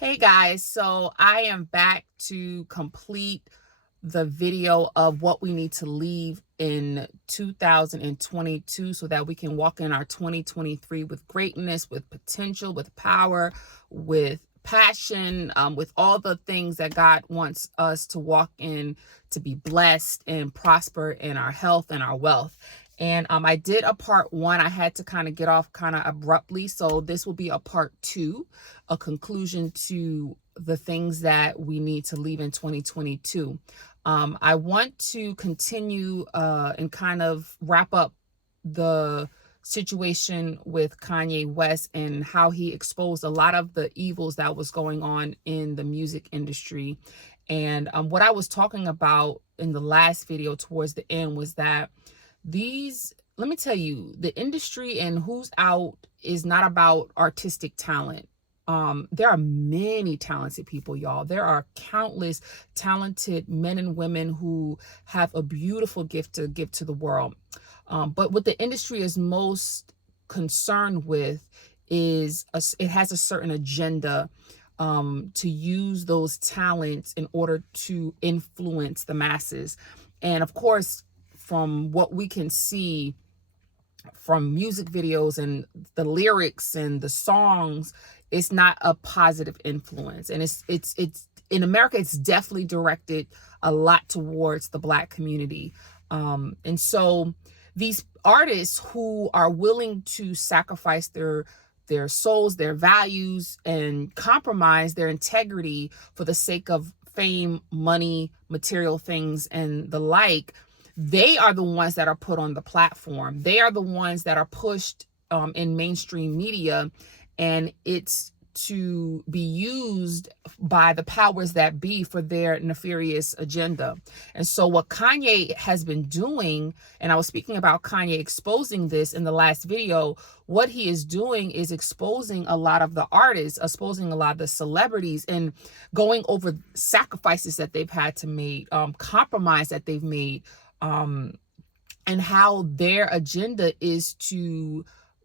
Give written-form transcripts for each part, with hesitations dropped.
Hey guys, so I am back to complete the video of what we need to leave in 2022 so that we can walk in our 2023 with greatness, with potential, with power, with passion, with all the things that God wants us to walk in, to be blessed and prosper in our health and our wealth. And I did a part one. I had to kind of get off kind of abruptly. So this will be a part two, a conclusion to the things that we need to leave in 2022. I want to continue and kind of wrap up the situation with Kanye West and how he exposed a lot of the evils that was going on in the music industry. And what I was talking about in the last video towards the end was that let me tell you, the industry and who's out is not about artistic talent. There are many talented people, y'all. There are countless talented men and women who have a beautiful gift to give to the world. But what the industry is most concerned with is it has a certain agenda to use those talents in order to influence the masses. And of course, from what we can see from music videos and the lyrics and the songs, it's not a positive influence. And it's in America, it's definitely directed a lot towards the Black community. And so these artists who are willing to sacrifice their souls, their values, and compromise their integrity for the sake of fame, money, material things, and the like, they are the ones that are put on the platform. They are the ones that are pushed in mainstream media, and it's to be used by the powers that be for their nefarious agenda. And so what Kanye has been doing, and I was speaking about Kanye exposing this in the last video, what he is doing is exposing a lot of the artists, exposing a lot of the celebrities, and going over sacrifices that they've had to make, compromise that they've made, and how their agenda is to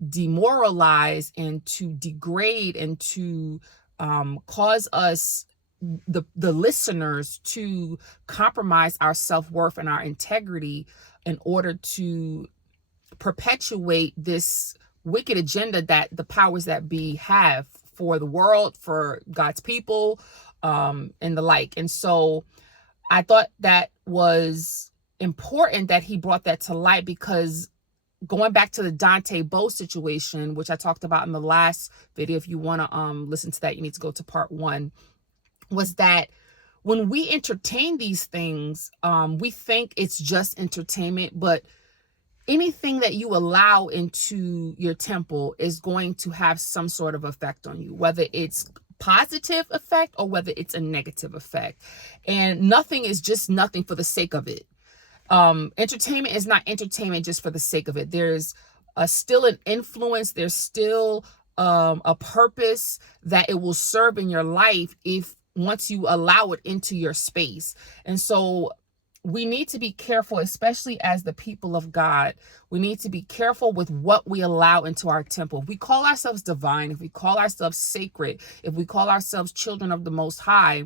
demoralize and to degrade and to cause us, the listeners, to compromise our self-worth and our integrity in order to perpetuate this wicked agenda that the powers that be have for the world, for God's people, and the like. And so I thought that was important that he brought that to light, because going back to the Dante Bowe situation, which I talked about in the last video, if you want to listen to that, you need to go to part one, was that when we entertain these things, we think it's just entertainment, but anything that you allow into your temple is going to have some sort of effect on you, whether it's positive effect or whether it's a negative effect. And nothing is just nothing for the sake of it. Entertainment is not entertainment just for the sake of it. There's still an influence. There's still a purpose that it will serve in your life if once you allow it into your space. And so we need to be careful, especially as the people of God. We need to be careful with what we allow into our temple. If we call ourselves divine, if we call ourselves sacred, if we call ourselves children of the Most High,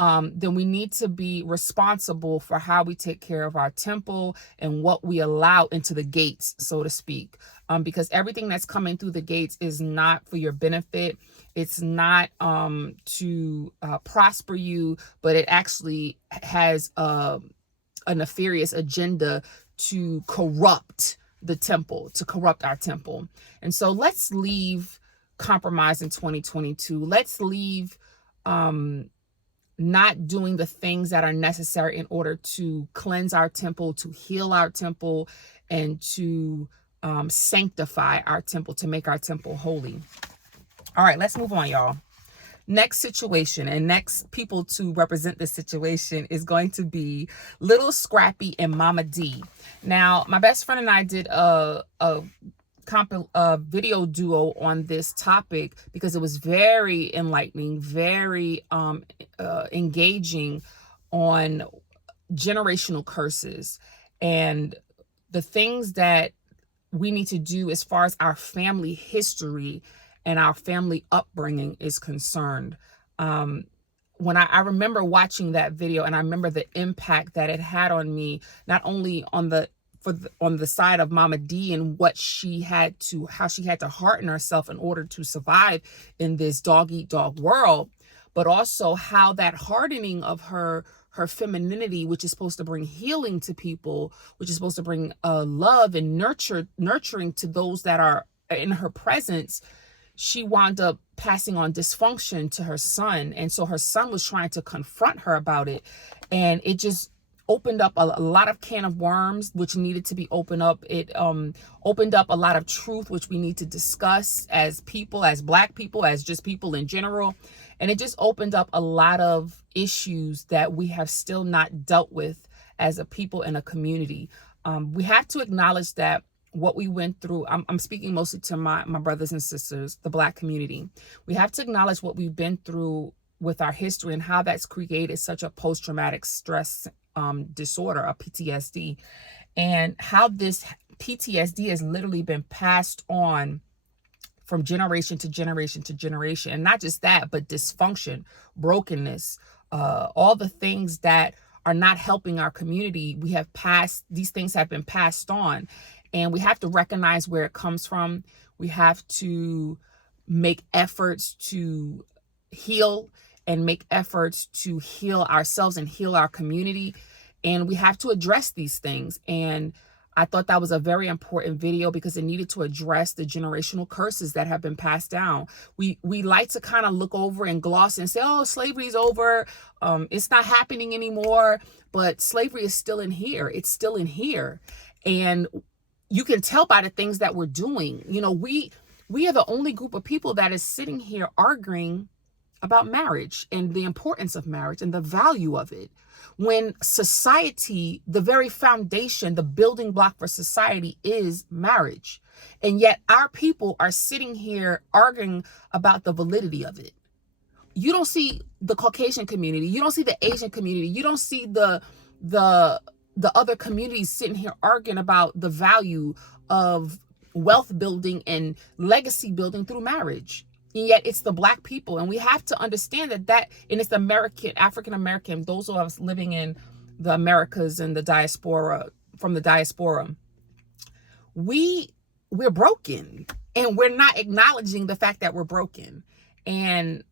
then we need to be responsible for how we take care of our temple and what we allow into the gates, so to speak. Because everything that's coming through the gates is not for your benefit. It's not to prosper you, but it actually has a nefarious agenda to corrupt the temple, to corrupt our temple. And so let's leave compromise in 2022. Let's leave not doing the things that are necessary in order to cleanse our temple, to heal our temple, and to sanctify our temple, to make our temple holy. All right, let's move on, y'all. Next situation, and next people to represent this situation is going to be Little Scrappy and Mama D. Now, my best friend and I did a video duo on this topic because it was very enlightening, very engaging on generational curses and the things that we need to do as far as our family history and our family upbringing is concerned. When I remember watching that video, and I remember the impact that it had on me, not only on the side of Mama D and how she had to harden herself in order to survive in this dog eat dog world, but also how that hardening of her femininity, which is supposed to bring healing to people, which is supposed to bring love and nurturing to those that are in her presence, she wound up passing on dysfunction to her son. And so her son was trying to confront her about it. And it just opened up a lot of can of worms, which needed to be opened up. It opened up a lot of truth, which we need to discuss as people, as Black people, as just people in general. And it just opened up a lot of issues that we have still not dealt with as a people in a community. We have to acknowledge that what we went through, I'm speaking mostly to my brothers and sisters, the Black community. We have to acknowledge what we've been through with our history and how that's created such a post-traumatic stress disorder, a PTSD, and how this PTSD has literally been passed on from generation to generation to generation. And not just that, but dysfunction, brokenness, all the things that are not helping our community. These things have been passed on, and we have to recognize where it comes from. We have to make efforts to heal and make efforts to heal ourselves and heal our community. And we have to address these things. And I thought that was a very important video because it needed to address the generational curses that have been passed down. We like to kind of look over and gloss and say, oh, slavery's over. It's not happening anymore. But slavery is still in here. It's still in here. And you can tell by the things that we're doing. You know, we are the only group of people that is sitting here arguing about marriage and the importance of marriage and the value of it. When society, the very foundation, the building block for society is marriage. And yet our people are sitting here arguing about the validity of it. You don't see the Caucasian community. You don't see the Asian community. You don't see the other communities sitting here arguing about the value of wealth building and legacy building through marriage. And yet it's the Black people. And we have to understand that, and it's the African American, those of us living in the Americas and the diaspora, from the diaspora, we're broken, and we're not acknowledging the fact that we're broken. And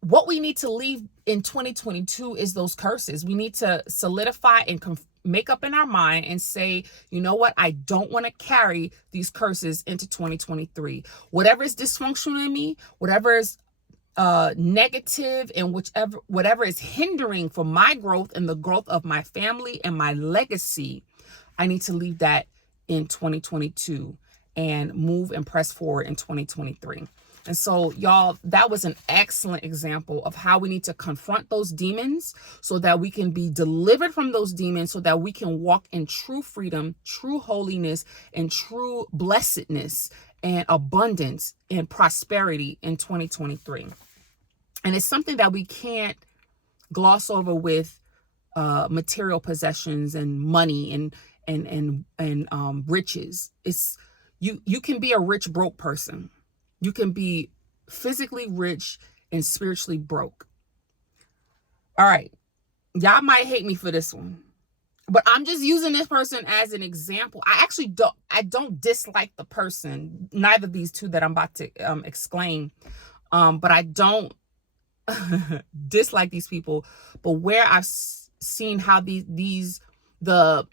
what we need to leave in 2022 is those curses. We need to solidify and make up in our mind and say, you know what? I don't want to carry these curses into 2023. Whatever is dysfunctional in me, whatever is negative, and whatever is hindering for my growth and the growth of my family and my legacy, I need to leave that in 2022 and move and press forward in 2023. And so, y'all, that was an excellent example of how we need to confront those demons so that we can be delivered from those demons, so that we can walk in true freedom, true holiness, and true blessedness and abundance and prosperity in 2023. And it's something that we can't gloss over with material possessions and money and riches. It's you can be a rich broke person. You can be physically rich and spiritually broke. All right. Y'all might hate me for this one, but I'm just using this person as an example. I don't dislike the person, neither of these two that I'm about to exclaim. But I don't dislike these people. But where I've seen how the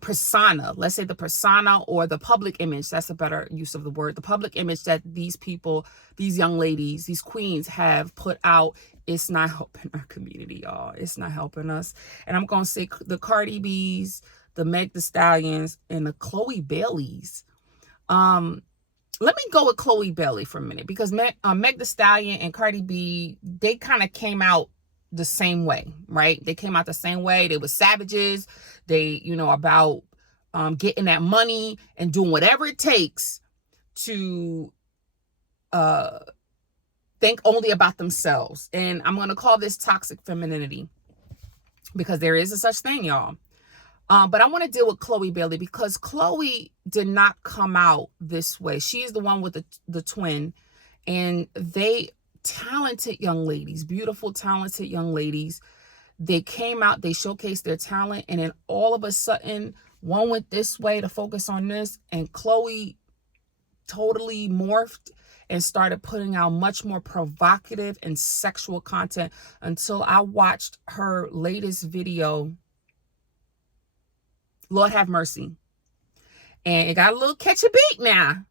persona, let's say the persona or the public image, that's a better use of the word, the public image that these people, these young ladies, these queens have put out, it's not helping our community, y'all. It's not helping us. And I'm going to say the Cardi B's, the Meg Thee Stallions, and the Chloe Baileys. Let me go with Chloe Bailey for a minute, because Meg Thee Stallion and Cardi B, they kind of came out the same way, right? They came out the same way. They were savages. They, about getting that money and doing whatever it takes to think only about themselves. And I'm going to call this toxic femininity, because there is a such thing, y'all. But I want to deal with Chloe Bailey, because Chloe did not come out this way. She is the one with the twin. And they talented young ladies, beautiful, talented young ladies. They came out, they showcased their talent, and then all of a sudden, one went this way to focus on this, and Chloe totally morphed and started putting out much more provocative and sexual content until I watched her latest video, Lord have mercy. And it got a little catch a beat now.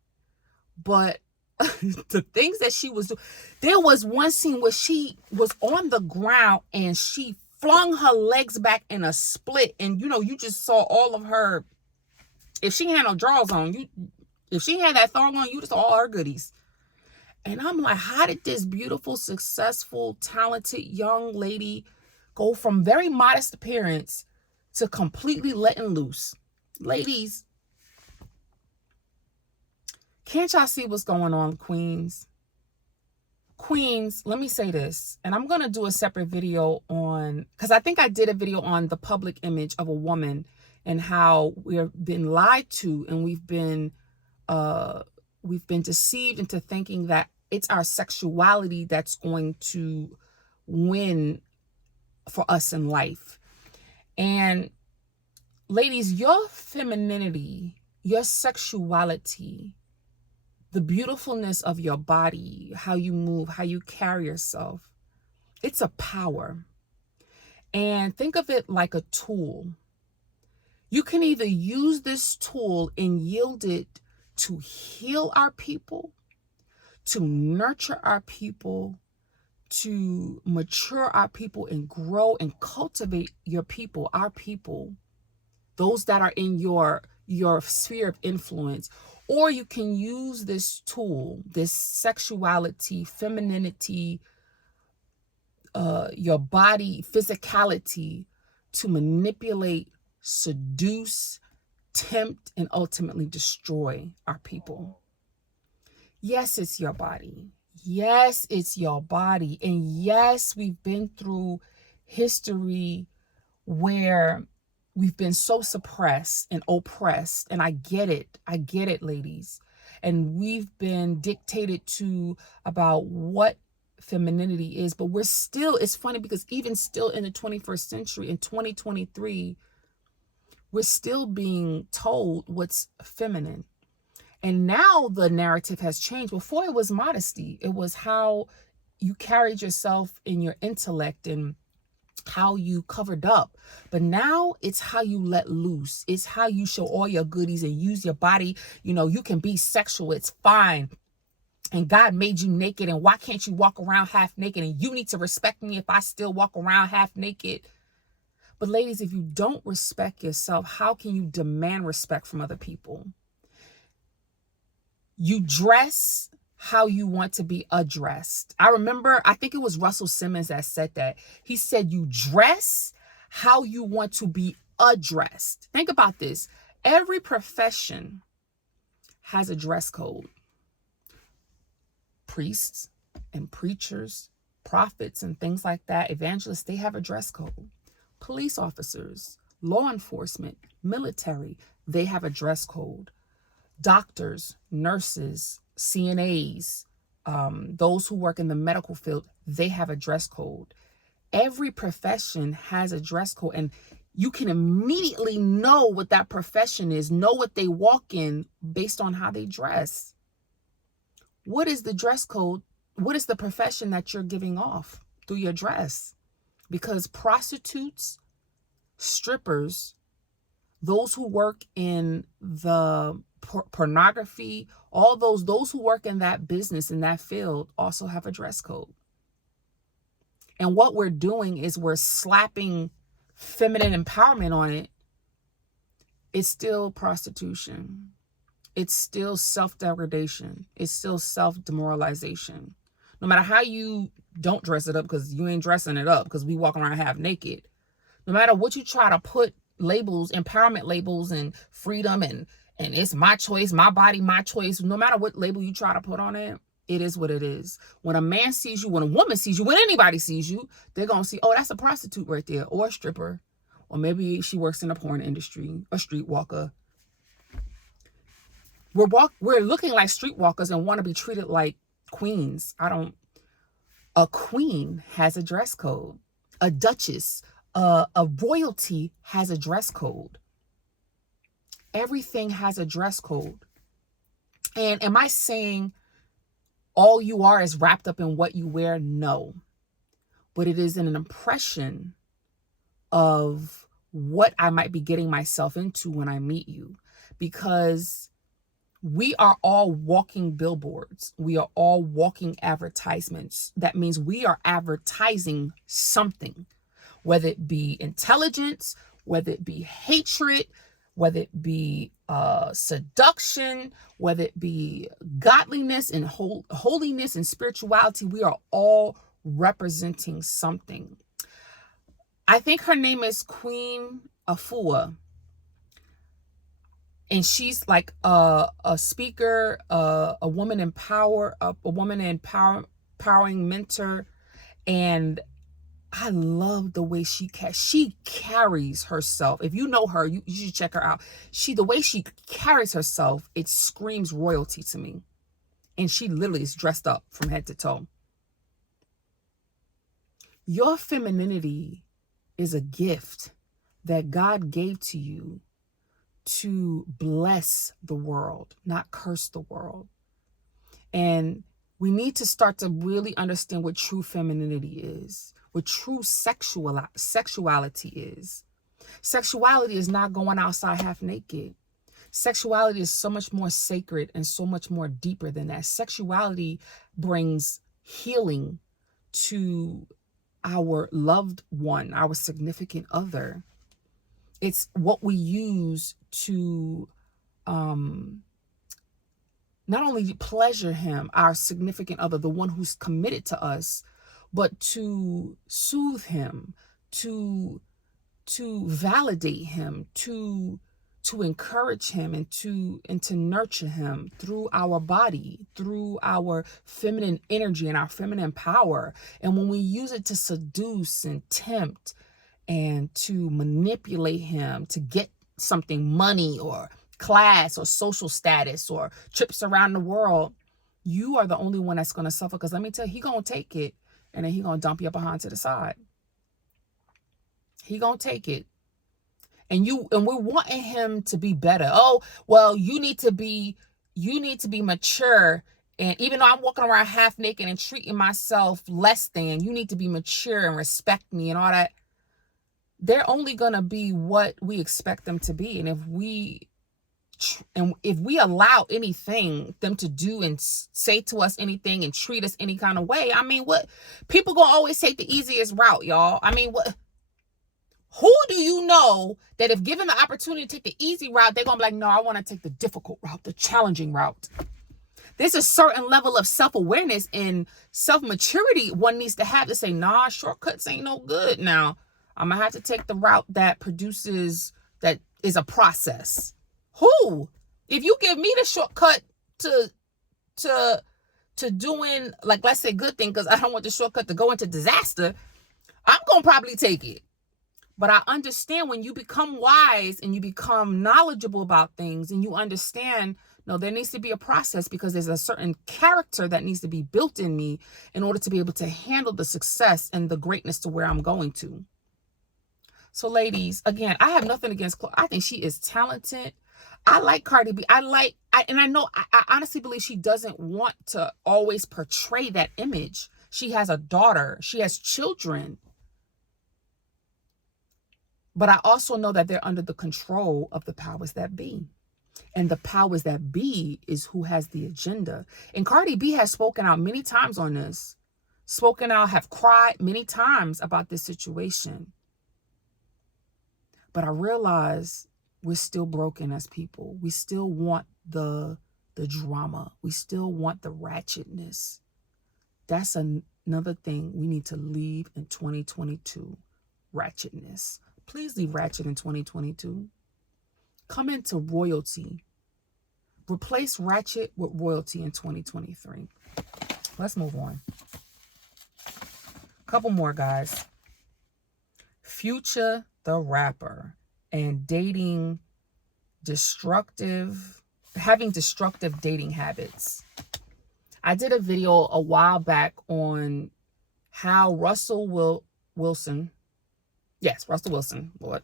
But the things that she was doing, there was one scene where she was on the ground and she flung her legs back in a split. And, you know, you just saw all of her, if she had no drawers on, if she had that thong on, you just saw all her goodies. And I'm like, how did this beautiful, successful, talented young lady go from very modest appearance to completely letting loose? Ladies, can't y'all see what's going on, queens? Queens, let me say this, and I'm going to do a separate video on, because I think I did a video on the public image of a woman and how we've been lied to, and we've been deceived into thinking that it's our sexuality that's going to win for us in life. And ladies, your femininity, your sexuality, the beautifulness of your body, how you move, how you carry yourself, it's a power. And think of it like a tool. You can either use this tool and yield it to heal our people, to nurture our people, to mature our people and grow and cultivate your people, our people, those that are in your sphere of influence. Or you can use this tool, this sexuality, femininity, your body, physicality, to manipulate, seduce, tempt, and ultimately destroy our people. Yes, it's your body. Yes, it's your body. And yes, we've been through history where we've been so suppressed and oppressed. And I get it, ladies. And we've been dictated to about what femininity is. But we're still, it's funny because even still in the 21st century, in 2023, we're still being told what's feminine. And now the narrative has changed. Before it was modesty. It was how you carried yourself in your intellect and how you covered up. But now it's how you let loose. It's how you show all your goodies and use your body. You know, you can be sexual. It's fine. And God made you naked. And why can't you walk around half naked? And you need to respect me if I still walk around half naked. But ladies, if you don't respect yourself, how can you demand respect from other people? You dress how you want to be addressed. I remember, I think it was Russell Simmons that said that. He said, you dress how you want to be addressed. Think about this. Every profession has a dress code. Priests and preachers, prophets and things like that, evangelists, they have a dress code. Police officers, law enforcement, military, they have a dress code. Doctors, nurses, CNAs, those who work in the medical field, they have a dress code. Every profession has a dress code, and you can immediately know what that profession is, know what they walk in based on how they dress. What is the dress code? What is the profession that you're giving off through your dress? Because prostitutes, strippers, those who work in the pornography, all those who work in that business, in that field, also have a dress code. And what we're doing is we're slapping feminine empowerment on it. It's still prostitution. It's still self-degradation. It's still self-demoralization. No matter how you don't dress it up, because you ain't dressing it up, because we walk around half naked. No matter what you try to put labels, empowerment labels, and freedom, and it's my choice, my body, my choice. No matter what label you try to put on it, it is what it is. When a man sees you, when a woman sees you, when anybody sees you, they're going to see, oh, that's a prostitute right there, or a stripper, or maybe she works in the porn industry, a streetwalker. We're looking like streetwalkers and want to be treated like queens. A queen has a dress code. A duchess, a royalty has a dress code. Everything has a dress code. And am I saying all you are is wrapped up in what you wear? No. But it is an impression of what I might be getting myself into when I meet you. Because we are all walking billboards. We are all walking advertisements. That means we are advertising something, whether it be intelligence, whether it be hatred, whether it be seduction, whether it be godliness and holiness and spirituality. We are all representing something. I think her name is Queen Afua. And she's like a speaker, a woman in power, a woman empowering mentor. And I love the way she carries herself. If you know her, you should check her out. The way she carries herself, it screams royalty to me. And she literally is dressed up from head to toe. Your femininity is a gift that God gave to you to bless the world, not curse the world. And we need to start to really understand what true femininity is, what true sexuality is. Sexuality is not going outside half naked. Sexuality is so much more sacred and so much more deeper than that. Sexuality brings healing to our loved one, our significant other. It's what we use to not only pleasure him, our significant other, the one who's committed to us, but to soothe him, to validate him, to encourage him, and to nurture him through our body, through our feminine energy and our feminine power. And when we use it to seduce and tempt and to manipulate him to get something, money or class or social status or trips around the world, you are the only one that's going to suffer. Because let me tell you, he going to take it and then he going to dump you behind to the side. He going to take it. And we're wanting him to be better. Oh, well, you need to be mature. And even though I'm walking around half naked and treating myself less than, you need to be mature and respect me and all that. They're only going to be what we expect them to be. And if we allow anything, them to do and say to us anything and treat us any kind of way, I mean, what? People going to always take the easiest route, y'all. I mean, what? Who do you know that if given the opportunity to take the easy route, they're going to be like, no, I want to take the difficult route, the challenging route. There's a certain level of self-awareness and self-maturity one needs to have to say, nah, shortcuts ain't no good. Now, I'm going to have to take the route that is a process. Who? If you give me the shortcut to doing, like, let's say good thing, because I don't want the shortcut to go into disaster, I'm going to probably take it. But I understand when you become wise and you become knowledgeable about things and you understand, no, there needs to be a process because there's a certain character that needs to be built in me in order to be able to handle the success and the greatness to where I'm going to. So ladies, again, I have nothing against Chloe. I think she is talented. I like Cardi B. I honestly believe she doesn't want to always portray that image. She has a daughter. She has children. But I also know that they're under the control of the powers that be. And the powers that be is who has the agenda. And Cardi B has spoken out many times on this. Have cried many times about this situation. But I realize we're still broken as people. We still want the drama. We still want the ratchetness. That's another thing we need to leave in 2022. Ratchetness. Please leave ratchet in 2022. Come into royalty. Replace ratchet with royalty in 2023. Let's move on. Couple more, guys. Future the rapper and having destructive dating habits. I did a video a while back on how Wilson, yes, Russell Wilson, Lord,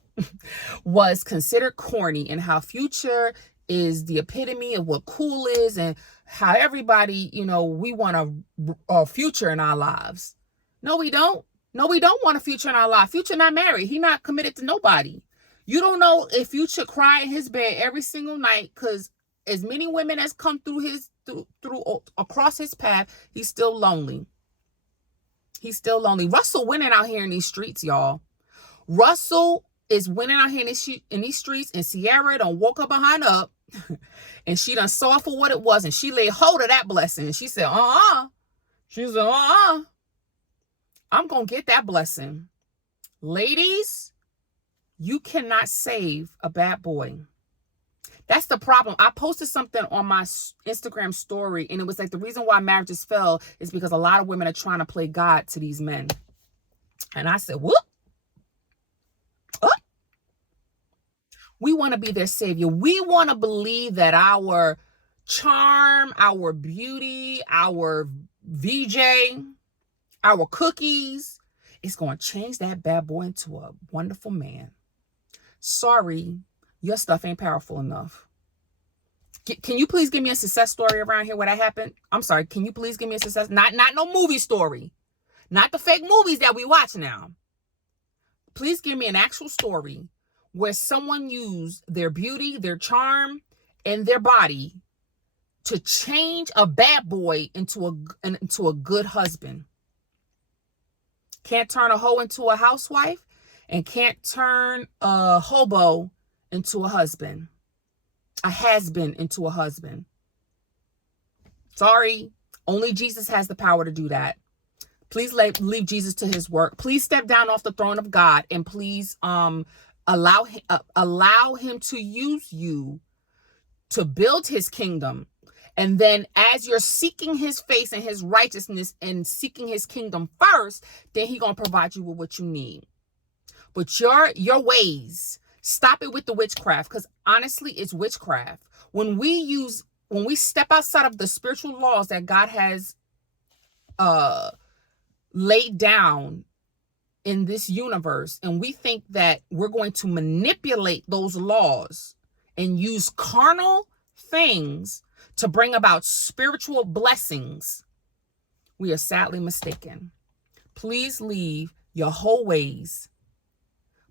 was considered corny, and how Future is the epitome of what cool is, and how everybody, we want a Future in our lives. No, we don't. No, we don't want a Future in our life. Future not married. He not committed to nobody. You don't know if Future cry in his bed every single night because as many women as come through across his path, he's still lonely. He's still lonely. Russell winning out here in these streets, y'all. Russell is winning out here in these streets, and Sierra done woke her behind up and she done saw for what it was, and she laid hold of that blessing. And she said, She said, I'm going to get that blessing. Ladies, you cannot save a bad boy. That's the problem. I posted something on my Instagram story, and it was like the reason why marriages fell is because a lot of women are trying to play God to these men. And I said, whoop. We want to be their savior. We want to believe that our charm, our beauty, our VJ, our cookies is going to change that bad boy into a wonderful man. Sorry, your stuff ain't powerful enough. Can you please give me a success story around here where that happened? I'm sorry. Can you please give me a success? Not no movie story. Not the fake movies that we watch now. Please give me an actual story where someone used their beauty, their charm, and their body to change a bad boy into a good husband. Can't turn a hoe into a housewife, and can't turn a hobo into a husband. A has-been into a husband. Sorry, only Jesus has the power to do that. Please leave Jesus to his work. Please step down off the throne of God, and please allow him to use you to build his kingdom. And then as you're seeking his face and his righteousness and seeking his kingdom first, then he going to provide you with what you need. But your ways, stop it with the witchcraft, because honestly, it's witchcraft. When we step outside of the spiritual laws that God has laid down in this universe, and we think that we're going to manipulate those laws and use carnal things to bring about spiritual blessings, we are sadly mistaken. Please leave your whole ways.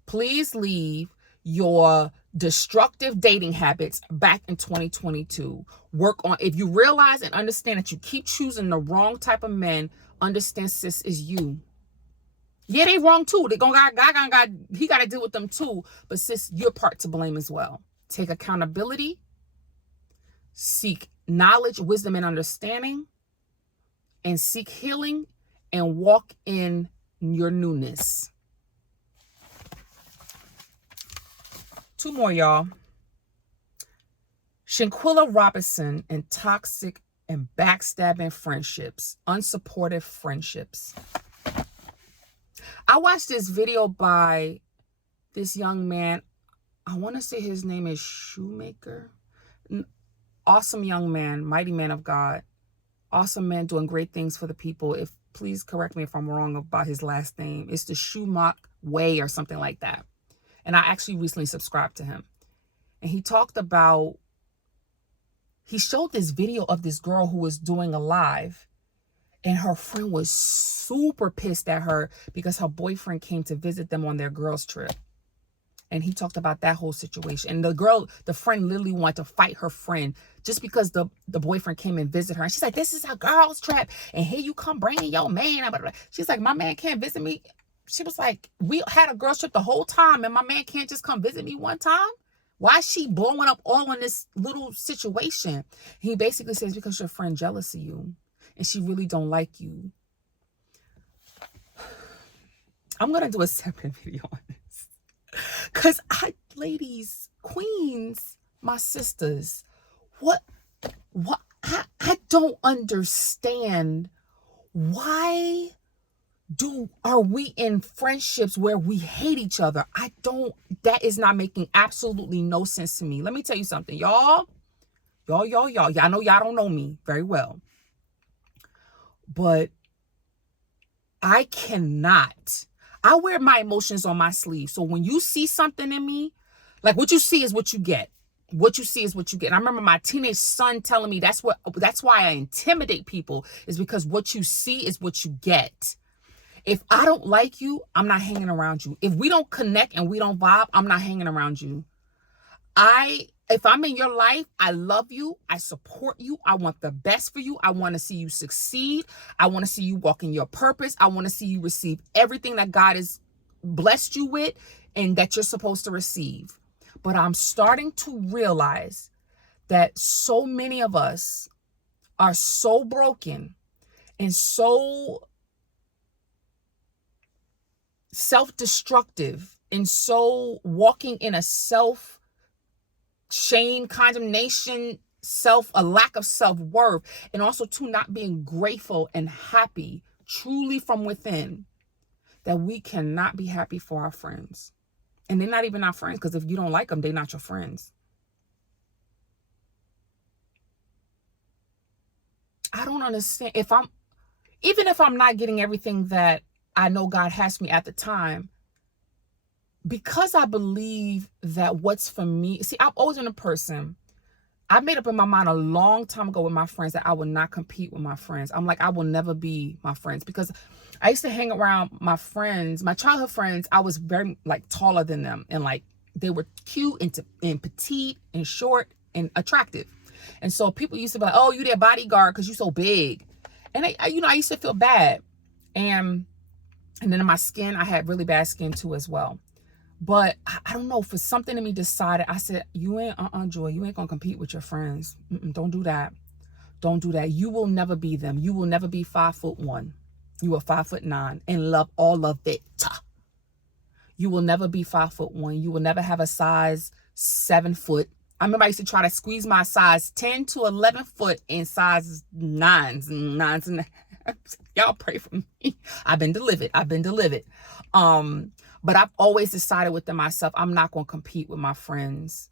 Please leave your destructive dating habits back in 2022. Work on, if you realize and understand that you keep choosing the wrong type of men, understand, sis, is you. Yeah, they wrong too. He got to deal with them too. But sis, you're part to blame as well. Take accountability. Seek knowledge, wisdom, and understanding. And seek healing and walk in your newness. 2 more, y'all. Shanquilla Robinson and toxic and backstabbing friendships. Unsupportive friendships. I watched this video by this young man. I want to say his name is Shoemaker. Awesome young man, mighty man of God. Awesome man doing great things for the people. Please correct me if I'm wrong about his last name. It's the Shoemaker Way or something like that. And I actually recently subscribed to him. And he showed this video of this girl who was doing a live. And her friend was super pissed at her because her boyfriend came to visit them on their girls' trip. And he talked about that whole situation. And the friend literally wanted to fight her friend just because the boyfriend came and visited her. And she's like, this is a girls' trip. And here you come bringing your man. She's like, my man can't visit me. She was like, we had a girls' trip the whole time and my man can't just come visit me one time? Why is she blowing up all in this little situation? He basically says, because your friend jealous of you. And she really don't like you. I'm going to do a separate video on this. Because ladies, queens, my sisters, I don't understand. Why are we in friendships where we hate each other? That is not making absolutely no sense to me. Let me tell you something, y'all. Y'all know y'all don't know me very well. But I cannot. I wear my emotions on my sleeve. So when you see something in me, like what you see is what you get. What you see is what you get. And I remember my teenage son telling me that's why I intimidate people, is because what you see is what you get. If I don't like you, I'm not hanging around you. If we don't connect and we don't vibe, I'm not hanging around you. If I'm in your life, I love you. I support you. I want the best for you. I want to see you succeed. I want to see you walk in your purpose. I want to see you receive everything that God has blessed you with and that you're supposed to receive. But I'm starting to realize that so many of us are so broken and so self-destructive and so walking in a shame, condemnation, a lack of self-worth, and also to not being grateful and happy truly from within, that we cannot be happy for our friends. And they're not even our friends, because if you don't like them, they're not your friends. I don't understand. Even if I'm not getting everything that I know God has for me at the time, because I believe that what's for me, see, I've always been a person, I made up in my mind a long time ago with my friends that I would not compete with my friends. I'm like, I will never be my friends, because I used to hang around my friends, my childhood friends. I was very like taller than them, and like they were cute and petite and short and attractive. And so people used to be like, oh, you their bodyguard because you're so big. And I used to feel bad. And then in my skin, I had really bad skin too as well. But I don't know, for something in me decided, I said, you ain't, Joy, you ain't gonna compete with your friends. Don't do that. Don't do that. You will never be them. You will never be 5'1". You are 5'9" and love all of it. You will never be 5'1". You will never have a size 7 foot. I remember I used to try to squeeze my size 10 to 11 foot in sizes 9s and y'all pray for me. I've been delivered. But I've always decided within myself, I'm not going to compete with my friends.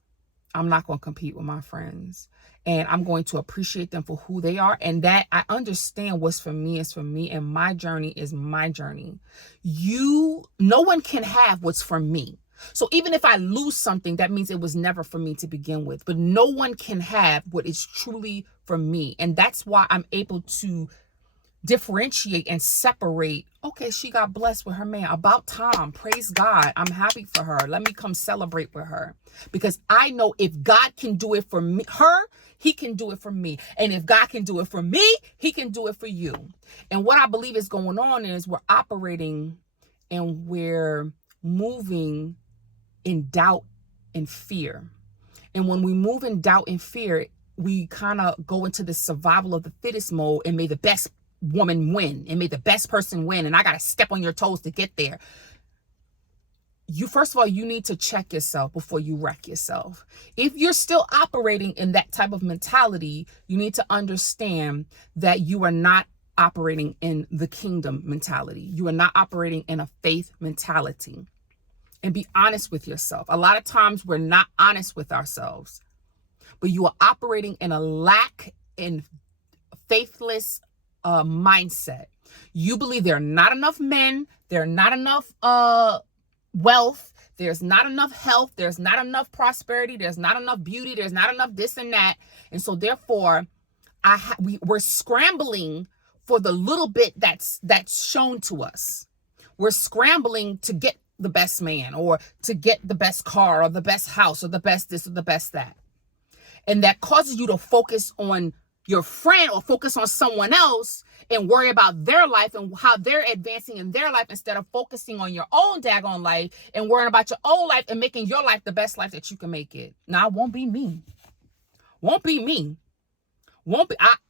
I'm not going to compete with my friends. And I'm going to appreciate them for who they are. And that I understand what's for me is for me. And my journey is my journey. No one can have what's for me. So even if I lose something, that means it was never for me to begin with. But no one can have what is truly for me. And that's why I'm able to differentiate and separate. Okay, she got blessed with her man. About time. Praise God. I'm happy for her. Let me come celebrate with her. Because I know if God can do it for me, he can do it for me. And if God can do it for me, he can do it for you. And what I believe is going on is we're operating and we're moving in doubt and fear. And when we move in doubt and fear, we kind of go into the survival of the fittest mode, and may the best woman win, and may the best person win, and I got to step on your toes to get there. First of all, you need to check yourself before you wreck yourself. If you're still operating in that type of mentality, you need to understand that you are not operating in the kingdom mentality. You are not operating in a faith mentality. And be honest with yourself. A lot of times we're not honest with ourselves, but you are operating in a lack and faithless mindset. You believe there are not enough men, there are not enough wealth, there's not enough health, there's not enough prosperity, there's not enough beauty, there's not enough this and that. And so therefore, we're scrambling for the little bit that's shown to us. We're scrambling to get the best man, or to get the best car, or the best house, or the best this, or the best that. And that causes you to focus on your friend or focus on someone else and worry about their life and how they're advancing in their life, instead of focusing on your own daggone life and worrying about your own life and making your life the best life that you can make it. Now, it won't be me.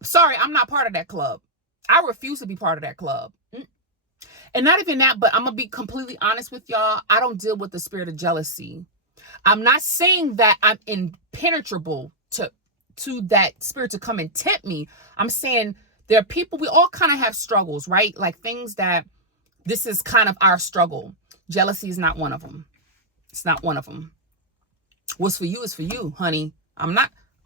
Sorry, I'm not part of that club. I refuse to be part of that club. And not even that, but I'm going to be completely honest with y'all. I don't deal with the spirit of jealousy. I'm not saying that I'm impenetrable to that spirit to come and tempt me. I'm saying there are people, we all kind of have struggles, right? Like things that this is kind of our struggle. Jealousy is not one of them. It's not one of them. What's for you is for you, honey. I'm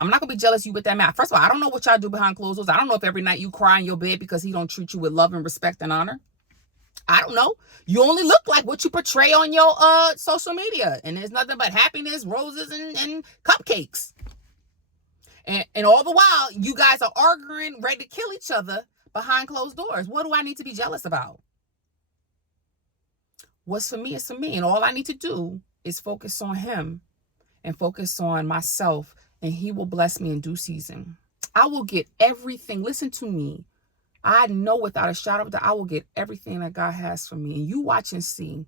I'm not going to be jealous of you with that man. First of all, I don't know what y'all do behind closed doors. I don't know if every night you cry in your bed because he don't treat you with love and respect and honor. I don't know. You only look like what you portray on your social media. And there's nothing but happiness, roses, and cupcakes. And all the while, you guys are arguing, ready to kill each other behind closed doors. What do I need to be jealous about? What's for me is for me. And all I need to do is focus on him and focus on myself, and he will bless me in due season. I will get everything. Listen to me. I know without a shadow of a doubt, I will get everything that God has for me. And you watch and see.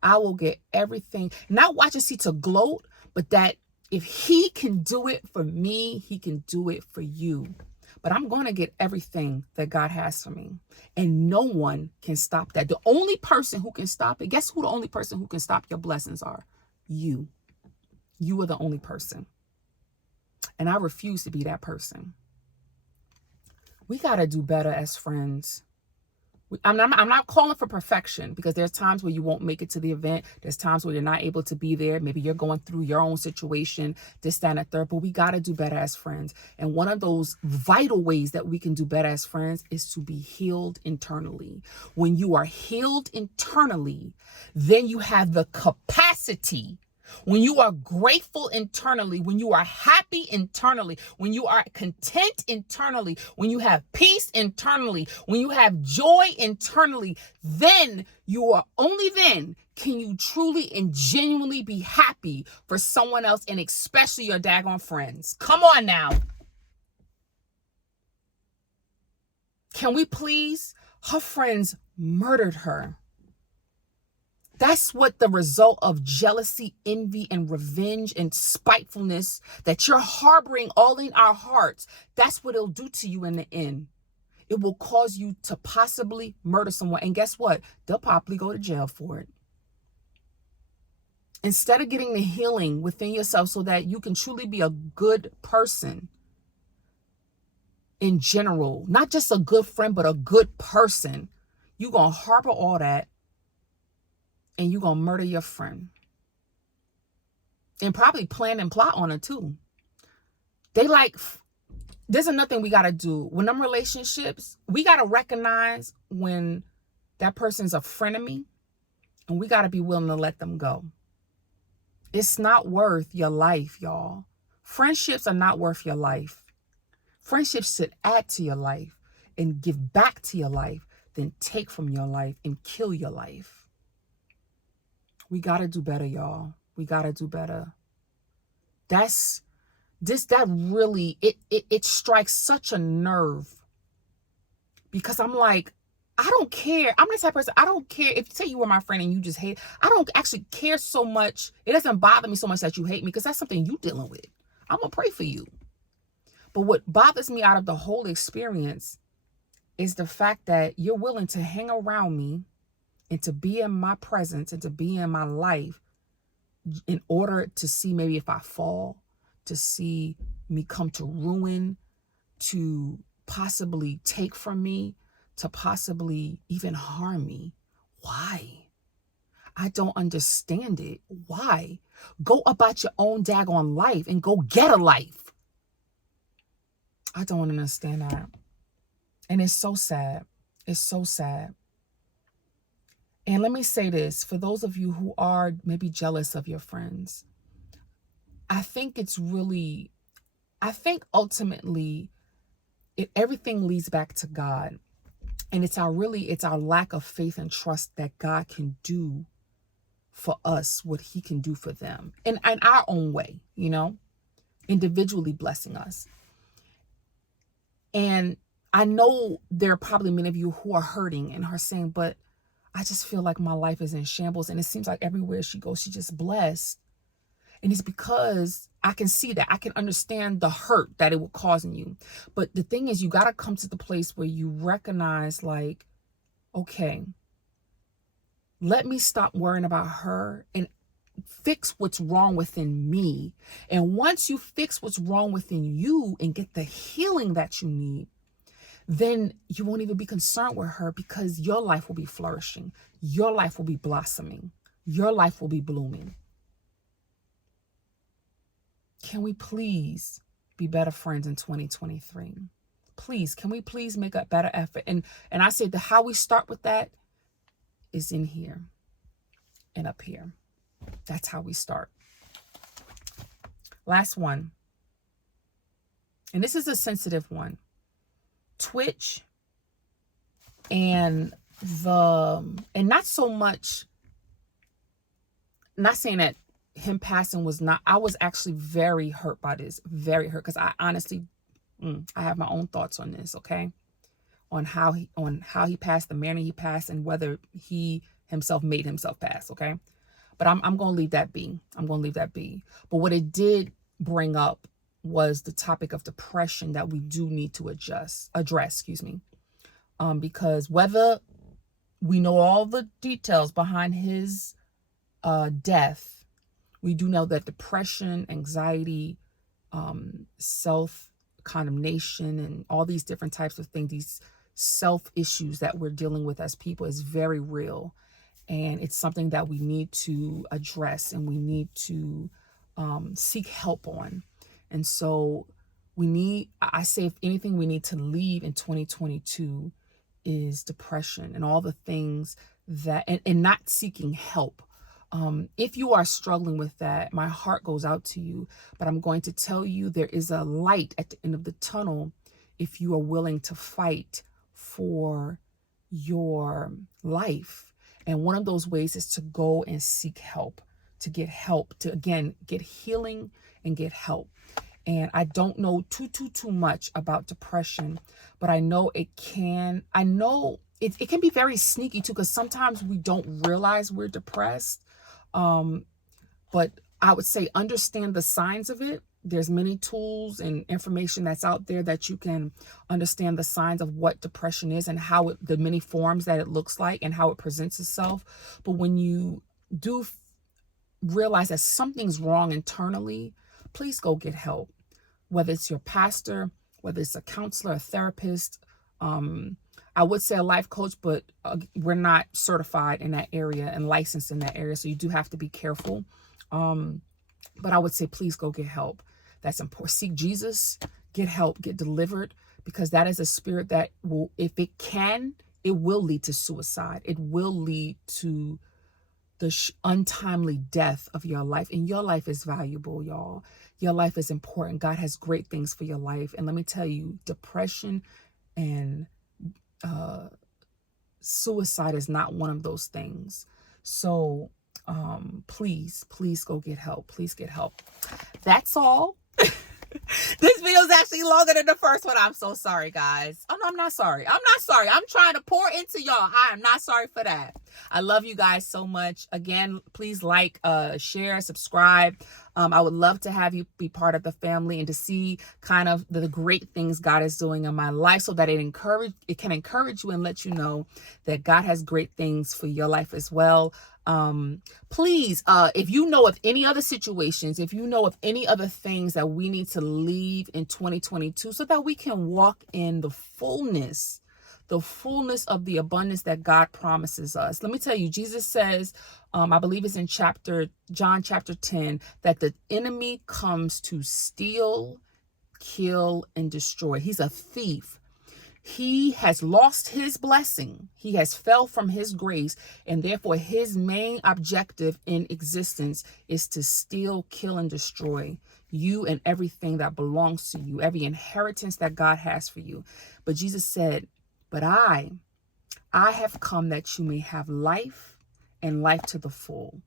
I will get everything. Not watch and see to gloat, but that if he can do it for me, he can do it for you. But I'm going to get everything that God has for me. And no one can stop that. The only person who can stop it, guess who the only person who can stop your blessings are? You. You are the only person. And I refuse to be that person. We got to do better as friends. I'm not calling for perfection, because there's times where you won't make it to the event. There's times where you're not able to be there. Maybe you're going through your own situation, this, that, and the third. But we got to do better as friends. And one of those vital ways that we can do better as friends is to be healed internally. When you are healed internally, then you have the capacity. When you are grateful internally, when you are happy internally, when you are content internally, when you have peace internally, when you have joy internally, then only then can you truly and genuinely be happy for someone else, and especially your daggone friends. Come on now. Can we please? Her friends murdered her. That's what the result of jealousy, envy, and revenge and spitefulness that you're harboring all in our hearts, that's what it'll do to you in the end. It will cause you to possibly murder someone. And guess what? They'll probably go to jail for it. Instead of getting the healing within yourself so that you can truly be a good person in general, not just a good friend, but a good person, you're going to harbor all that. And you're going to murder your friend. And probably plan and plot on it too. There's another thing we got to do. When them relationships, we got to recognize when that person's a frenemy. And we got to be willing to let them go. It's not worth your life, y'all. Friendships are not worth your life. Friendships should add to your life and give back to your life than take from your life and kill your life. We got to do better, y'all. We got to do better. That really, it strikes such a nerve, because I'm like, I don't care. I'm the type of person, I don't care if you say you were my friend and you just hate. I don't actually care so much. It doesn't bother me so much that you hate me, because that's something you dealing with. I'm going to pray for you. But what bothers me out of the whole experience is the fact that you're willing to hang around me and to be in my presence and to be in my life in order to see maybe if I fall, to see me come to ruin, to possibly take from me, to possibly even harm me. Why? I don't understand it. Why? Go about your own daggone life and go get a life. I don't understand that. And it's so sad. It's so sad. And let me say this, for those of you who are maybe jealous of your friends, I think ultimately everything leads back to God. And it's our lack of faith and trust that God can do for us what he can do for them in our own way, individually blessing us. And I know there are probably many of you who are hurting and are saying, but I just feel like my life is in shambles, and it seems like everywhere she goes, she's just blessed. And it's because I can see that. I can understand the hurt that it will cause in you. But the thing is, you got to come to the place where you recognize, like, okay, let me stop worrying about her and fix what's wrong within me. And once you fix what's wrong within you and get the healing that you need, then you won't even be concerned with her, because your life will be flourishing. Your life will be blossoming. Your life will be blooming. Can we please be better friends in 2023. Please, can we please make a better effort? And I say the how we start with that is in here and up here. That's how we start. Last one. And this is a sensitive one. Twitch and not so much, not saying that him passing was not, I was actually very hurt by this, very hurt, because I honestly, I have my own thoughts on this, okay? On how he passed, the manner he passed, and whether he himself made himself pass, okay? But I'm going to leave that be. I'm going to leave that be. But what it did bring up was the topic of depression that we do need to address, because whether we know all the details behind his death, we do know that depression, anxiety, self-condemnation, and all these different types of things, these self-issues that we're dealing with as people, is very real. And it's something that we need to address, and we need to seek help on. And so I say, if anything we need to leave in 2022 is depression and all the things that, and not seeking help. If you are struggling with that, my heart goes out to you, but I'm going to tell you there is a light at the end of the tunnel if you are willing to fight for your life. And one of those ways is to go and seek help, to get help, to, again, get healing and get help. And I don't know too much about depression, but I know it can be very sneaky too, because sometimes we don't realize we're depressed. But I would say understand the signs of it. There's many tools and information that's out there that you can understand the signs of what depression is and how the many forms that it looks like and how it presents itself. But when you do realize that something's wrong internally, please go get help. Whether it's your pastor, whether it's a counselor, a therapist, I would say a life coach, but we're not certified in that area and licensed in that area. So you do have to be careful. But I would say, please go get help. That's important. Seek Jesus, get help, get delivered, because that is a spirit that will, if it can, it will lead to suicide. It will lead to the untimely death of your life. And your life is valuable, y'all. Your life is important. God has great things for your life. And let me tell you, depression and suicide is not one of those things. So please go get help. Please get help. That's all. This video is actually longer than the first one. I'm so sorry, guys. Oh, no, I'm not sorry. I'm not sorry. I'm trying to pour into y'all. I am not sorry for that. I love you guys so much. Again, please like, share, subscribe. I would love to have you be part of the family and to see kind of the great things God is doing in my life, so that it can encourage you and let you know that God has great things for your life as well. Please, if you know of any other situations, if you know of any other things that we need to leave in 2022 so that we can walk in the fullness of the abundance that God promises us. Let me tell you, Jesus says, I believe it's in John chapter 10, that the enemy comes to steal, kill, and destroy. He's a thief. He has lost his blessing. He has fell from his grace, and therefore his main objective in existence is to steal, kill, and destroy you and everything that belongs to you, every inheritance that God has for you. But Jesus said, but I have come that you may have life and life to the full.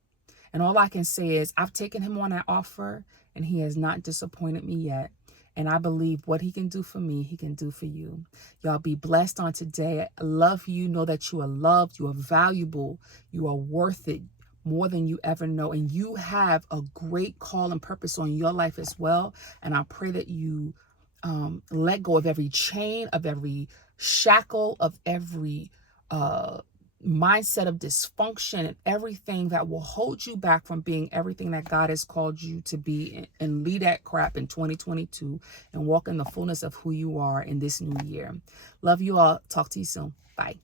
And all I can say is I've taken him on that offer, and he has not disappointed me yet. And I believe what he can do for me, he can do for you. Y'all be blessed on today. I love you. Know that you are loved. You are valuable. You are worth it more than you ever know. And you have a great call and purpose on your life as well. And I pray that you let go of every chain, of every shackle, of every mindset of dysfunction, and everything that will hold you back from being everything that God has called you to be, and leave that crap in 2022 and walk in the fullness of who you are in this new year. Love you all. Talk to you soon. Bye.